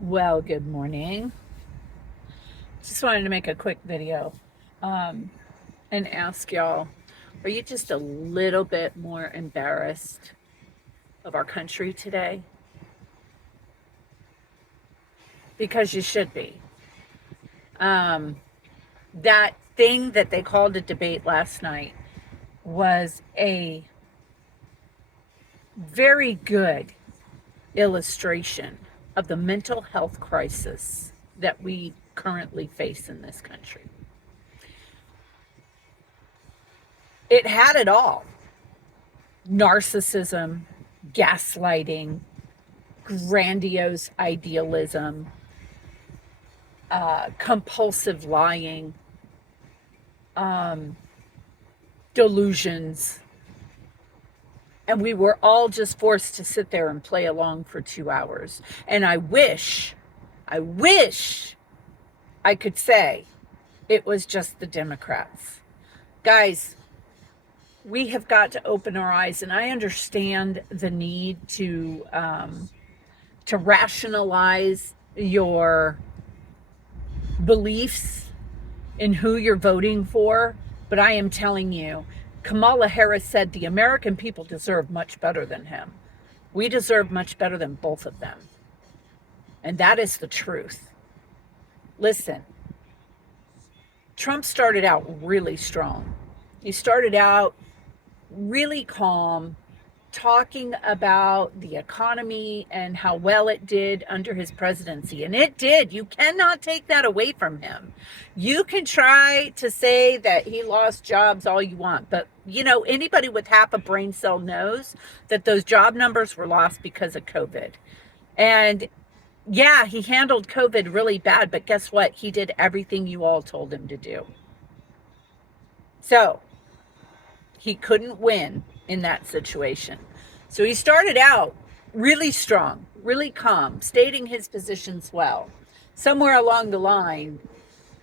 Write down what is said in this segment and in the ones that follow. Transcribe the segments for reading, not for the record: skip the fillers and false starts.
Well, good morning. Just wanted to make a quick video and ask y'all, are you just a little bit more embarrassed of our country today? Because you should be. That thing that they called a debate last night was a very good illustration of the mental health crisis that we currently face in this country. It had it all: narcissism, gaslighting, grandiose idealism, compulsive lying, delusions. And we were all just forced to sit there and play along for 2 hours. And I wish I could say it was just the Democrats. Guys, we have got to open our eyes, and I understand the need to rationalize your beliefs in who you're voting for, but I am telling you, Kamala Harris said the American people deserve much better than him. We deserve much better than both of them. And that is the truth. Listen, Trump started out really strong. He started out really calm, talking about the economy and how well it did under his presidency. And it did. You cannot take that away from him. You can try to say that he lost jobs all you want, but anybody with half a brain cell knows that those job numbers were lost because of COVID. And yeah, he handled COVID really bad, but guess what? He did everything you all told him to do. So he couldn't win in that situation. So he started out really strong, really calm, stating his positions well. Somewhere along the line,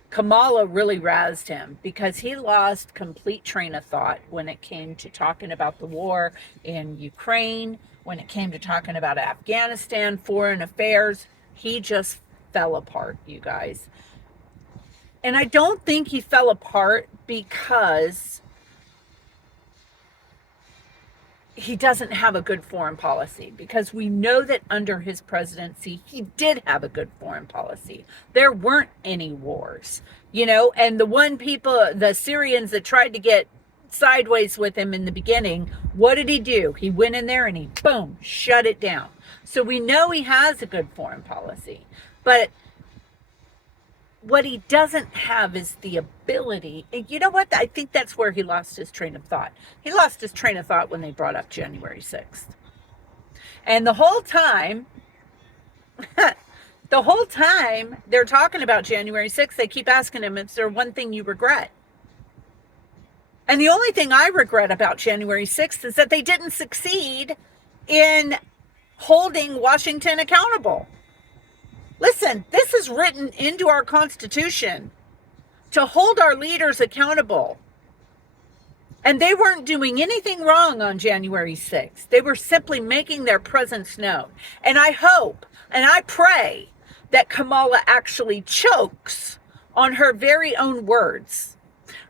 Kamala really razzed him because he lost complete train of thought when it came to talking about the war in Ukraine, when it came to talking about Afghanistan, foreign affairs. He just fell apart, you guys. And I don't think he fell apart because he doesn't have a good foreign policy, because we know that under his presidency, he did have a good foreign policy. There weren't any wars, and the Syrians that tried to get sideways with him in the beginning, what did he do? He went in there and he, boom, shut it down. So we know he has a good foreign policy, but what he doesn't have is the ability. And you know what? I think that's where he lost his train of thought. He lost his train of thought when they brought up January 6th. And the whole time they're talking about January 6th, they keep asking him, is there one thing you regret? And the only thing I regret about January 6th is that they didn't succeed in holding Washington accountable. Listen, this is written into our Constitution to hold our leaders accountable. And they weren't doing anything wrong on January 6th. They were simply making their presence known. And I hope and I pray that Kamala actually chokes on her very own words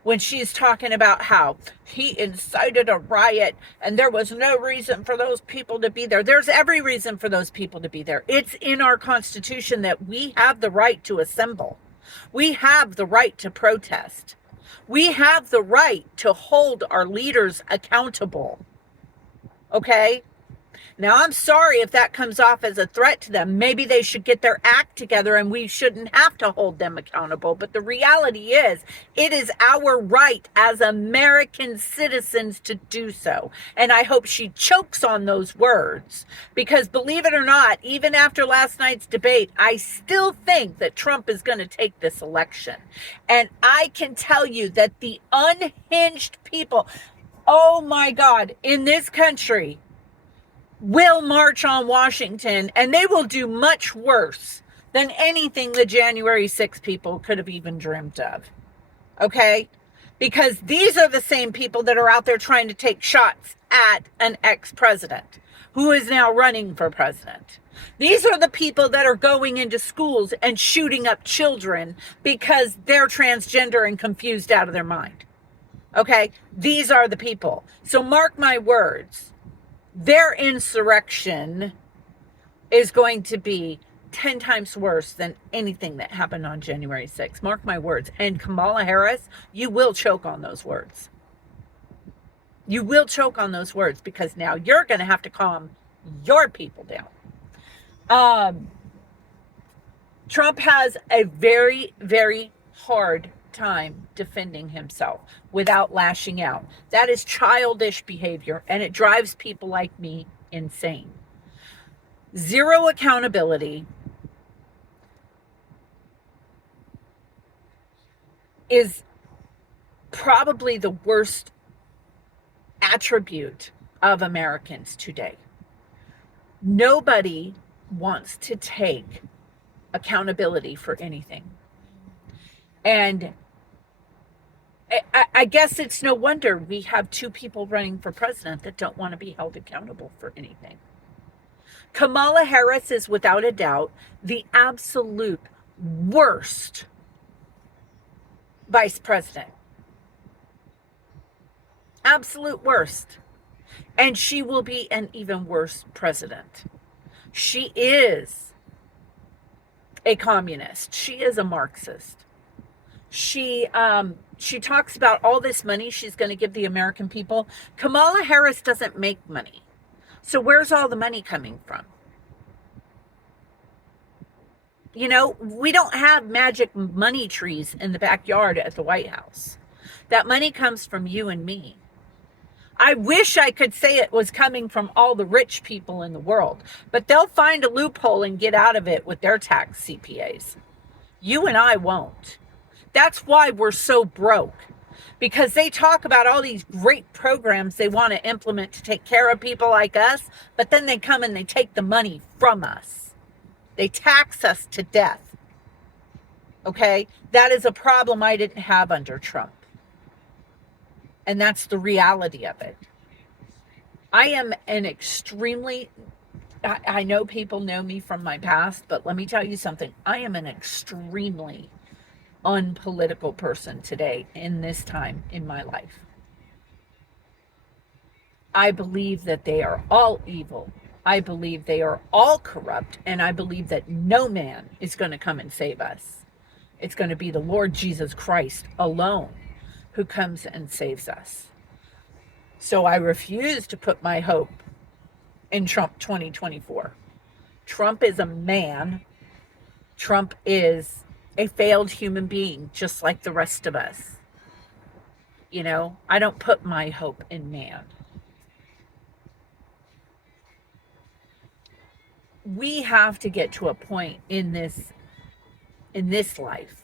when she's talking about how he incited a riot and there was no reason for those people to be there. There's every reason for those people to be there. It's in our Constitution that we have the right to assemble. We have the right to protest. We have the right to hold our leaders accountable. Okay? Now, I'm sorry if that comes off as a threat to them. Maybe they should get their act together and we shouldn't have to hold them accountable. But the reality is, it is our right as American citizens to do so. And I hope she chokes on those words, because believe it or not, even after last night's debate, I still think that Trump is going to take this election. And I can tell you that the unhinged people, oh my God, in this country, will march on Washington, and they will do much worse than anything the January 6 people could have even dreamt of. Okay? Because these are the same people that are out there trying to take shots at an ex-president who is now running for president. These are the people that are going into schools and shooting up children because they're transgender and confused out of their mind. Okay? These are the people. So mark my words. Their insurrection is going to be 10 times worse than anything that happened on January 6th. Mark my words. And Kamala Harris, you will choke on those words. You will choke on those words because now you're going to have to calm your people down. Trump has a very, very hard time defending himself without lashing out. That is childish behavior, and it drives people like me insane. Zero accountability is probably the worst attribute of Americans today. Nobody wants to take accountability for anything. And I guess it's no wonder we have two people running for president that don't want to be held accountable for anything. Kamala Harris is without a doubt the absolute worst vice president. Absolute worst. And she will be an even worse president. She is a communist. She is a Marxist. She talks about all this money she's going to give the American people. Kamala Harris doesn't make money. So where's all the money coming from? You know, we don't have magic money trees in the backyard at the White House. That money comes from you and me. I wish I could say it was coming from all the rich people in the world, but they'll find a loophole and get out of it with their tax CPAs. You and I won't. That's why we're so broke, because they talk about all these great programs they want to implement to take care of people like us, but then they come and they take the money from us. They tax us to death. Okay? That is a problem I didn't have under Trump. And that's the reality of it. I am an extremely, I know people know me from my past, but let me tell you something. I am an extremely unpolitical person today in this time in my life. I believe that they are all evil. I believe they are all corrupt. And I believe that no man is going to come and save us. It's going to be the Lord Jesus Christ alone who comes and saves us. So I refuse to put my hope in Trump 2024. Trump is a man. Trump is a failed human being, just like the rest of us. You know, I don't put my hope in man. We have to get to a point in this life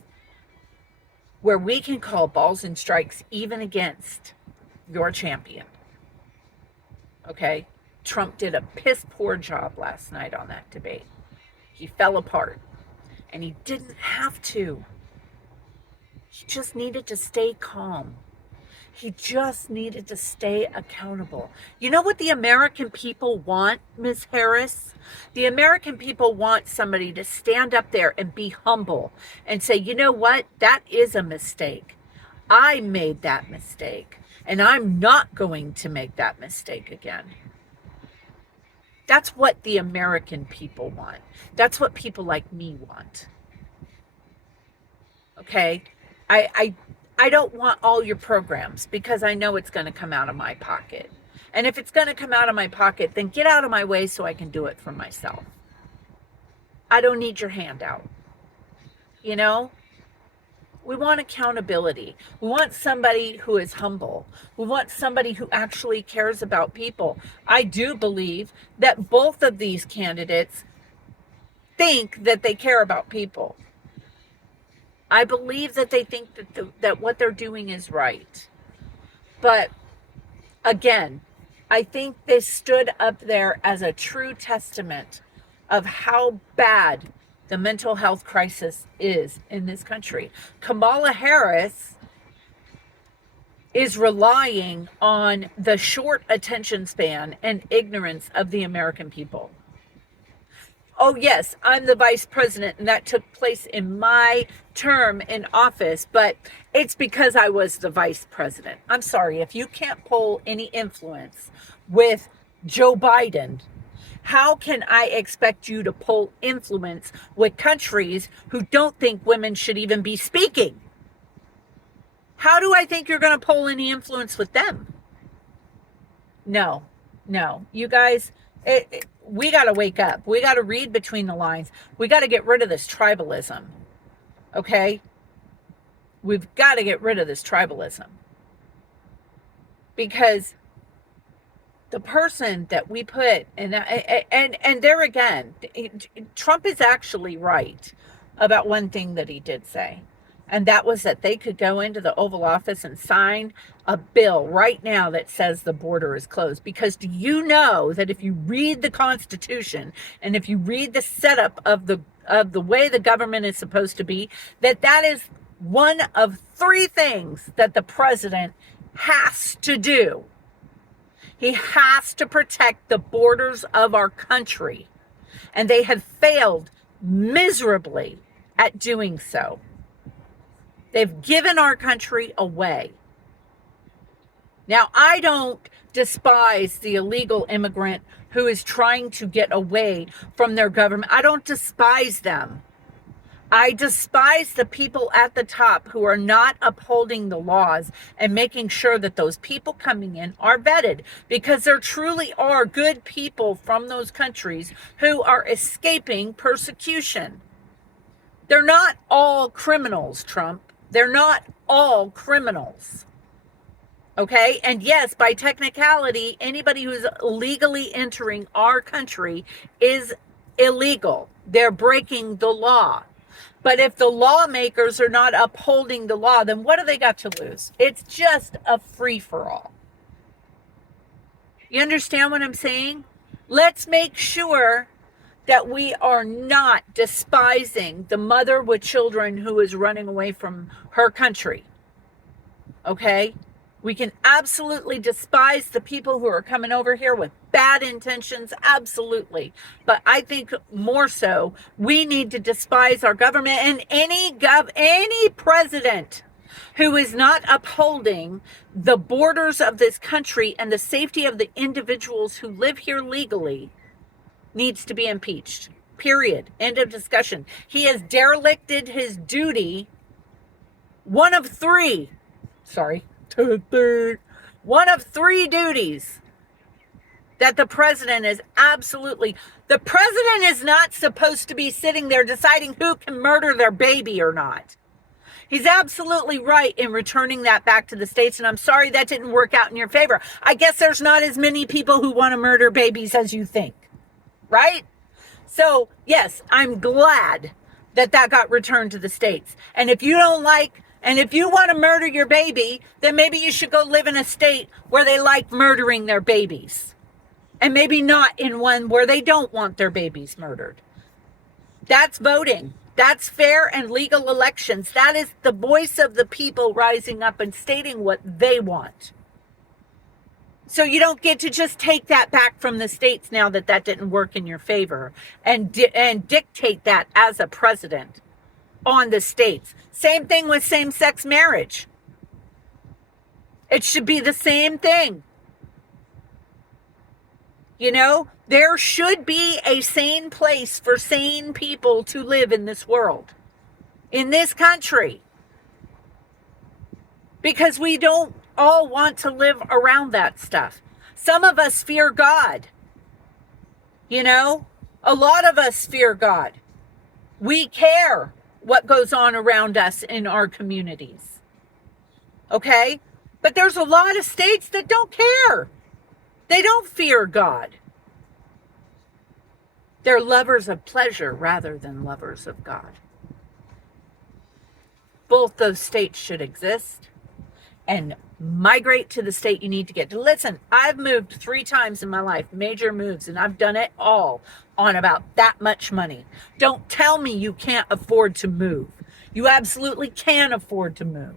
where we can call balls and strikes even against your champion. Okay? Trump did a piss poor job last night on that debate. He fell apart. And he didn't have to. He just needed to stay calm. He just needed to stay accountable. You know what the American people want, Ms. Harris? The American people want somebody to stand up there and be humble and say, you know what? That is a mistake. I made that mistake, and I'm not going to make that mistake again. That's what the American people want. That's what people like me want. Okay? I don't want all your programs because I know it's going to come out of my pocket. And if it's going to come out of my pocket, then get out of my way so I can do it for myself. I don't need your handout. You know? We want accountability. We want somebody who is humble. We want somebody who actually cares about people. I do believe that both of these candidates think that they care about people. I believe that they think that what they're doing is right. But again, I think they stood up there as a true testament of how bad the mental health crisis is in this country. Kamala Harris is relying on the short attention span and ignorance of the American people. Oh, yes, I'm the vice president, and that took place in my term in office, but it's because I was the vice president. I'm sorry, if you can't pull any influence with Joe Biden, how can I expect you to pull influence with countries who don't think women should even be speaking? How do I think you're going to pull any influence with them? No, you guys, we got to wake up. We got to read between the lines. We got to get rid of this tribalism. Okay? We've got to get rid of this tribalism. Because the person that we put, and there again, Trump is actually right about one thing that he did say. And that was that they could go into the Oval Office and sign a bill right now that says the border is closed. Because do you know that if you read the Constitution and if you read the setup of the way the government is supposed to be, that is one of three things that the president has to do. He has to protect the borders of our country. And they have failed miserably at doing so. They've given our country away. Now, I don't despise the illegal immigrant who is trying to get away from their government. I don't despise them. I despise the people at the top who are not upholding the laws and making sure that those people coming in are vetted, because there truly are good people from those countries who are escaping persecution. They're not all criminals, Trump. They're not all criminals. Okay? And yes, by technicality, anybody who's illegally entering our country is illegal. They're breaking the law. But if the lawmakers are not upholding the law, then what do they got to lose? It's just a free-for-all. You understand what I'm saying? Let's make sure that we are not despising the mother with children who is running away from her country. Okay? We can absolutely despise the people who are coming over here with bad intentions, absolutely. But I think more so, we need to despise our government and any president who is not upholding the borders of this country and the safety of the individuals who live here legally needs to be impeached. Period. End of discussion. He has derelicted his duty. One of three duties that the president is absolutely. The president is not supposed to be sitting there deciding who can murder their baby or not. He's absolutely right in returning that back to the states, and I'm sorry that didn't work out in your favor. I guess there's not as many people who want to murder babies as you think, right? So, yes, I'm glad that got returned to the states. And if you don't like, and if you want to murder your baby, then maybe you should go live in a state where they like murdering their babies. And maybe not in one where they don't want their babies murdered. That's voting. That's fair and legal elections. That is the voice of the people rising up and stating what they want. So you don't get to just take that back from the states now that didn't work in your favor and dictate that as a president on the states. Same thing with same-sex marriage. It should be the same thing. You know, there should be a sane place for sane people to live in this world, in this country. Because we don't all want to live around that stuff. Some of us fear God. You know, a lot of us fear God. We care what goes on around us in our communities. Okay? But there's a lot of states that don't care. They don't fear God. They're lovers of pleasure rather than lovers of God. Both those states should exist and migrate to the state you need to get to. Listen, I've moved 3 times in my life, major moves, and I've done it all on about that much money. Don't tell me you can't afford to move. You absolutely can afford to move.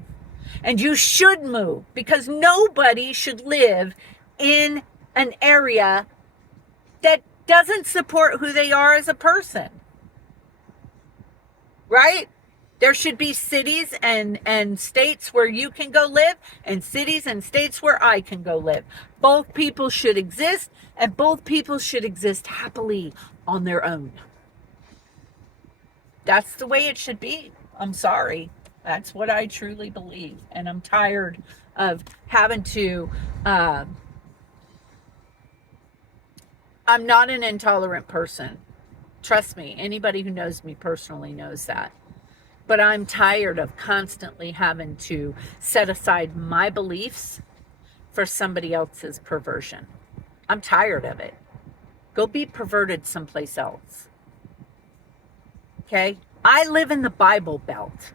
And you should move, because nobody should live in an area that doesn't support who they are as a person. Right? There should be cities and states where you can go live, and cities and states where I can go live. Both people should exist, and both people should exist happily on their own. That's the way it should be. I'm sorry. That's what I truly believe. And I'm tired of having to. I'm not an intolerant person. Trust me, anybody who knows me personally knows that. But I'm tired of constantly having to set aside my beliefs for somebody else's perversion. I'm tired of it. Go be perverted someplace else. Okay? I live in the Bible Belt.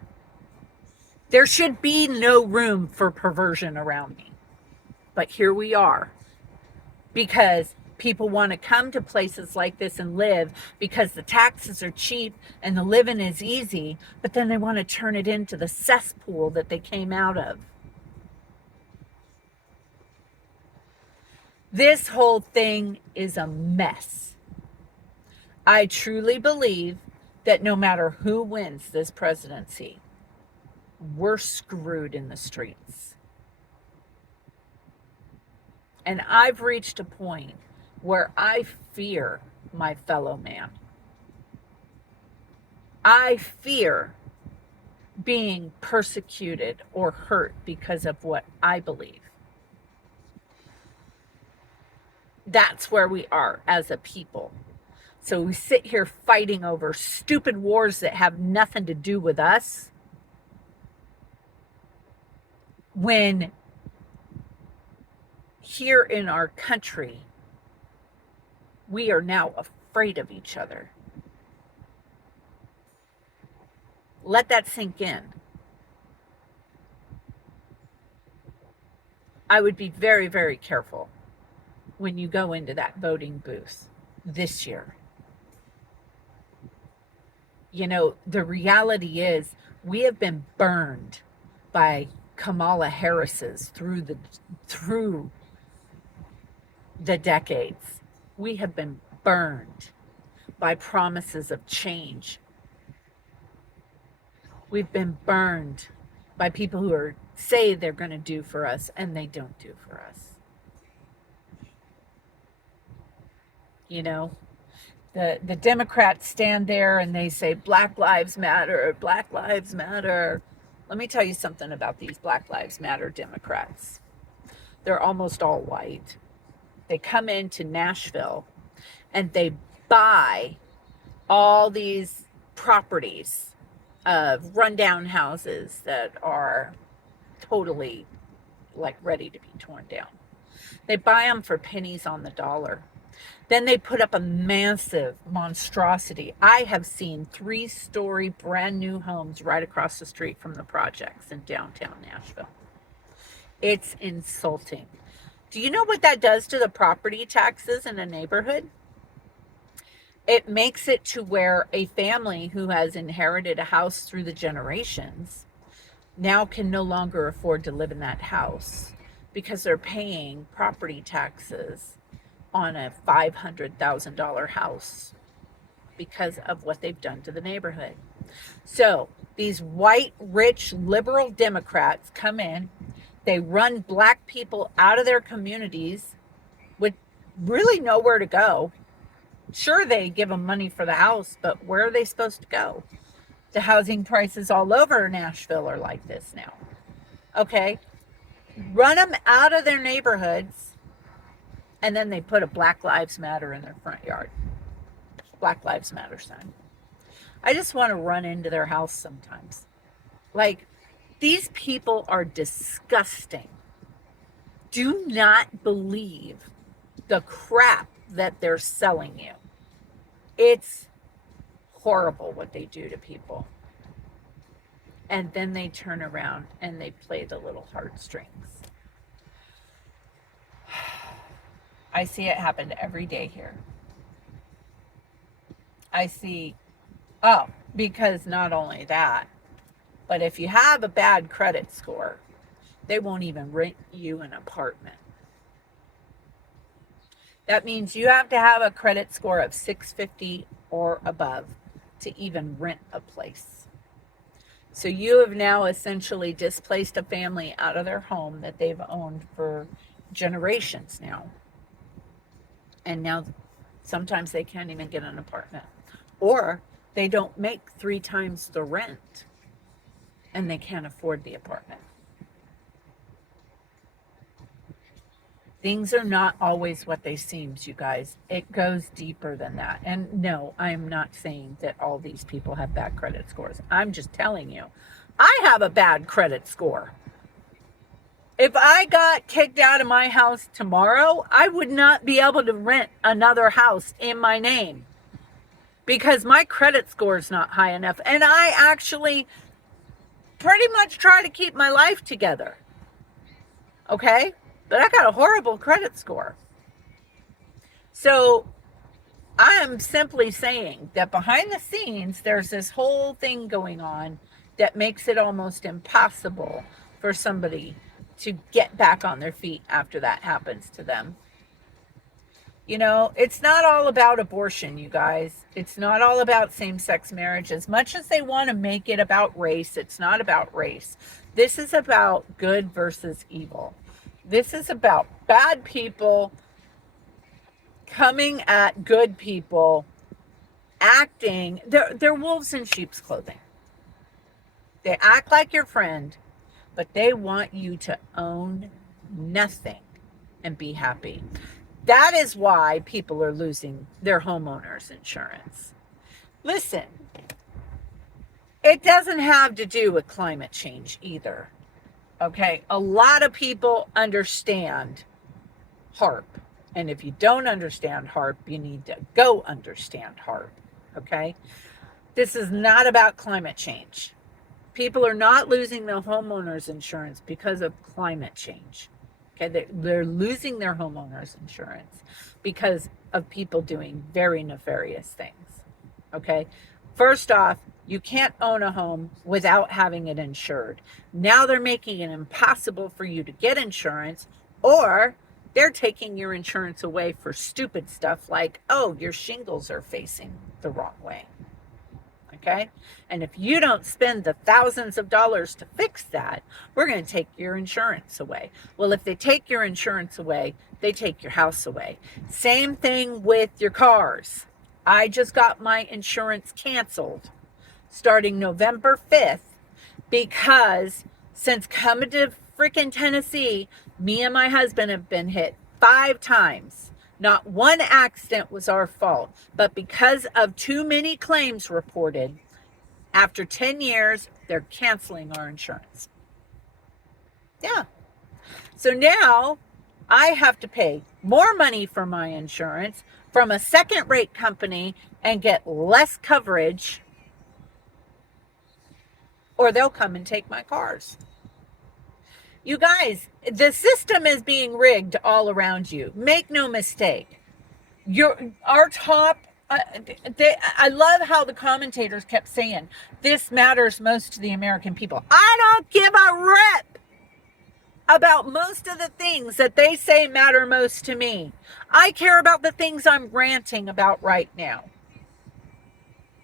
There should be no room for perversion around me. But here we are. Because people want to come to places like this and live because the taxes are cheap and the living is easy, but then they want to turn it into the cesspool that they came out of. This whole thing is a mess. I truly believe that no matter who wins this presidency, we're screwed in the streets. And I've reached a point where I fear my fellow man. I fear being persecuted or hurt because of what I believe. That's where we are as a people. So we sit here fighting over stupid wars that have nothing to do with us, when here in our country, we are now afraid of each other. Let that sink in. I would be very, very careful when you go into that voting booth this year. You know, the reality is we have been burned by Kamala Harris's through the decades. We have been burned by promises of change. We've been burned by people who say they're going to do for us and they don't do for us. You know, the Democrats stand there and they say Black Lives Matter, Black Lives Matter. Let me tell you something about these Black Lives Matter Democrats. They're almost all white. They come into Nashville and they buy all these properties of rundown houses that are totally like ready to be torn down. They buy them for pennies on the dollar. Then they put up a massive monstrosity. I have seen 3-story brand new homes right across the street from the projects in downtown Nashville. It's insulting. Do you know what that does to the property taxes in a neighborhood? It makes it to where a family who has inherited a house through the generations now can no longer afford to live in that house because they're paying property taxes on a $500,000 house because of what they've done to the neighborhood. So these white, rich, liberal Democrats come in, they run black people out of their communities with really nowhere to go. Sure, they give them money for the house, but where are they supposed to go? The housing prices all over Nashville are like this now. Okay? Run them out of their neighborhoods, and then they put a Black Lives Matter in their front yard. Black Lives Matter sign. I just want to run into their house sometimes. Like, these people are disgusting. Do not believe the crap that they're selling you. It's horrible what they do to people. And then they turn around and they play the little heartstrings. I see it happen every day here. I see, because not only that, but if you have a bad credit score, They won't even rent you an apartment. That means you have to have a credit score of 650 or above to even rent a place. So you have now essentially displaced a family out of their home that they've owned for generations now. And now sometimes they can't even get an apartment. Or they don't make 3 times the rent and they can't afford the apartment. Things are not always what they seem, you guys. It goes deeper than that. And no, I'm not saying that all these people have bad credit scores. I'm just telling you, I have a bad credit score. If I got kicked out of my house tomorrow, I would not be able to rent another house in my name because my credit score is not high enough. And I actually pretty much try to keep my life together. Okay? But I got a horrible credit score. So I am simply saying that behind the scenes, there's this whole thing going on that makes it almost impossible for somebody to get back on their feet after that happens to them. You know, it's not all about abortion, you guys. It's not all about same-sex marriage. As much as they want to make it about race, it's not about race. This is about good versus evil. This is about bad people coming at good people, acting. They're wolves in sheep's clothing. They act like your friend, but they want you to own nothing and be happy. That is why people are losing their homeowners insurance. Listen, it doesn't have to do with climate change either. Okay, a lot of people understand HAARP. And if you don't understand HAARP, you need to go understand HAARP. Okay, this is not about climate change. People are not losing their homeowners insurance because of climate change. Okay, they're losing their homeowners insurance because of people doing very nefarious things. Okay, first off, you can't own a home without having it insured. Now they're making it impossible for you to get insurance, or they're taking your insurance away for stupid stuff like, oh, your shingles are facing the wrong way. Okay? And if you don't spend the thousands of dollars to fix that, we're going to take your insurance away. Well, if they take your insurance away, they take your house away. Same thing with your cars. I just got my insurance canceled starting November 5th because since coming to freaking Tennessee, me and my husband have been hit 5 times. Not one accident was our fault, but because of too many claims reported, after 10 years, they're canceling our insurance. Yeah. So now I have to pay more money for my insurance from a second-rate company and get less coverage, or they'll come and take my cars. You guys, the system is being rigged all around you. Make no mistake. Our top, I love how the commentators kept saying, this matters most to the American people. I don't give a rip about most of the things that they say matter most to me. I care about the things I'm ranting about right now.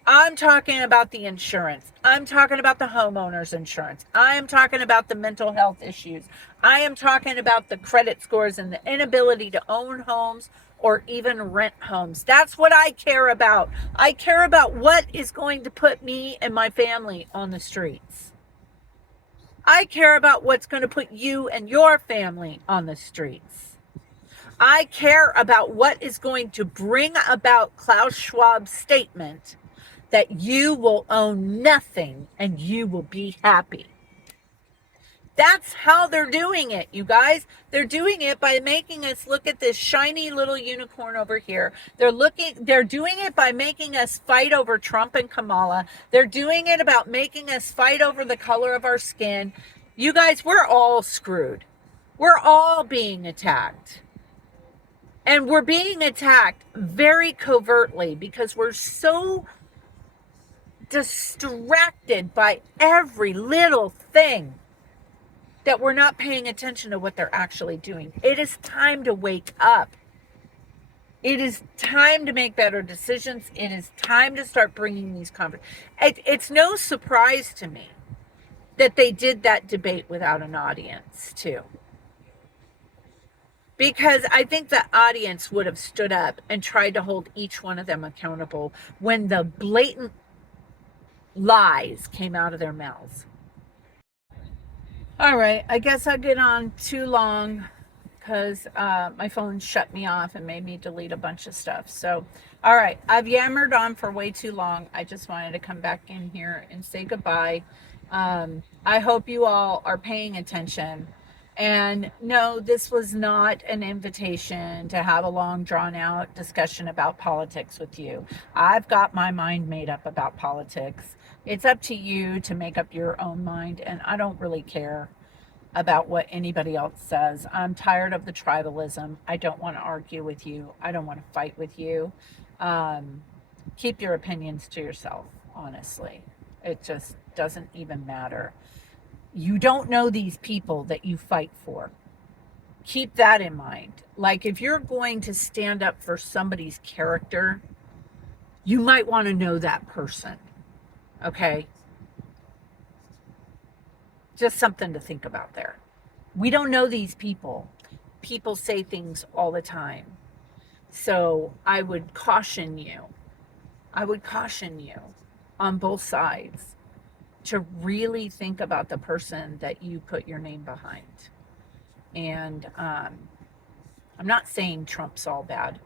I'm talking about the insurance. I'm talking about the homeowner's insurance. I am talking about the mental health issues. I am talking about the credit scores and the inability to own homes or even rent homes. That's what I care about. I care about what is going to put me and my family on the streets. I care about what's going to put you and your family on the streets. I care about what is going to bring about Klaus Schwab's statement that you will own nothing and you will be happy. That's how they're doing it, you guys. They're doing it by making us look at this shiny little unicorn over here. They're doing it by making us fight over Trump and Kamala. They're doing it about making us fight over the color of our skin. You guys, we're all screwed. We're all being attacked. And we're being attacked very covertly because we're so distracted by every little thing. that we're not paying attention to what they're actually doing. It is time to wake up. It is time to make better decisions. It is time to start bringing these conversations. It's no surprise to me that they did that debate without an audience, too. Because I think the audience would have stood up and tried to hold each one of them accountable when the blatant lies came out of their mouths. All right, I guess I'll get on too long because my phone shut me off and made me delete a bunch of stuff. So, all right, I've yammered on for way too long. I just wanted to come back in here and say goodbye. I hope you all are paying attention. And no, this was not an invitation to have a long, drawn out discussion about politics with you. I've got my mind made up about politics. It's up to you to make up your own mind, and I don't really care about what anybody else says. I'm tired of the tribalism. I don't want to argue with you. I don't want to fight with you. Keep your opinions to yourself, honestly. It just doesn't even matter. You don't know these people that you fight for. Keep that in mind. Like, if you're going to stand up for somebody's character, you might want to know that person. Okay? Just something to think about there. We don't know these people. People say things all the time. So I would caution you. On both sides to really think about the person that you put your name behind. And I'm not saying Trump's all bad,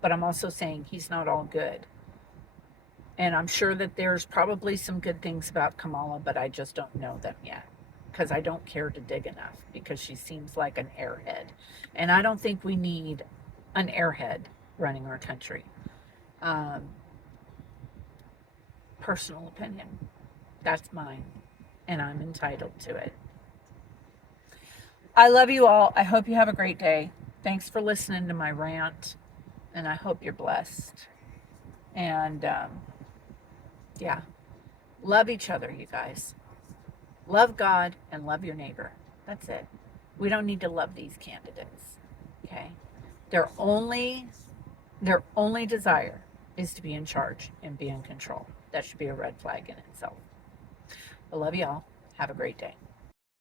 but I'm also saying he's not all good. And I'm sure that there's probably some good things about Kamala, but I just don't know them yet because I don't care to dig enough, because she seems like an airhead. And I don't think we need an airhead running our country. Personal opinion. That's mine, and I'm entitled to it. I love you all. I hope you have a great day. Thanks for listening to my rant, and I hope you're blessed. And yeah, love each other, you guys. Love God and love your neighbor. That's it. We don't need to love these candidates. Okay? Their only desire is to be in charge and be in control. That should be a red flag in itself. I love y'all. Have a great day.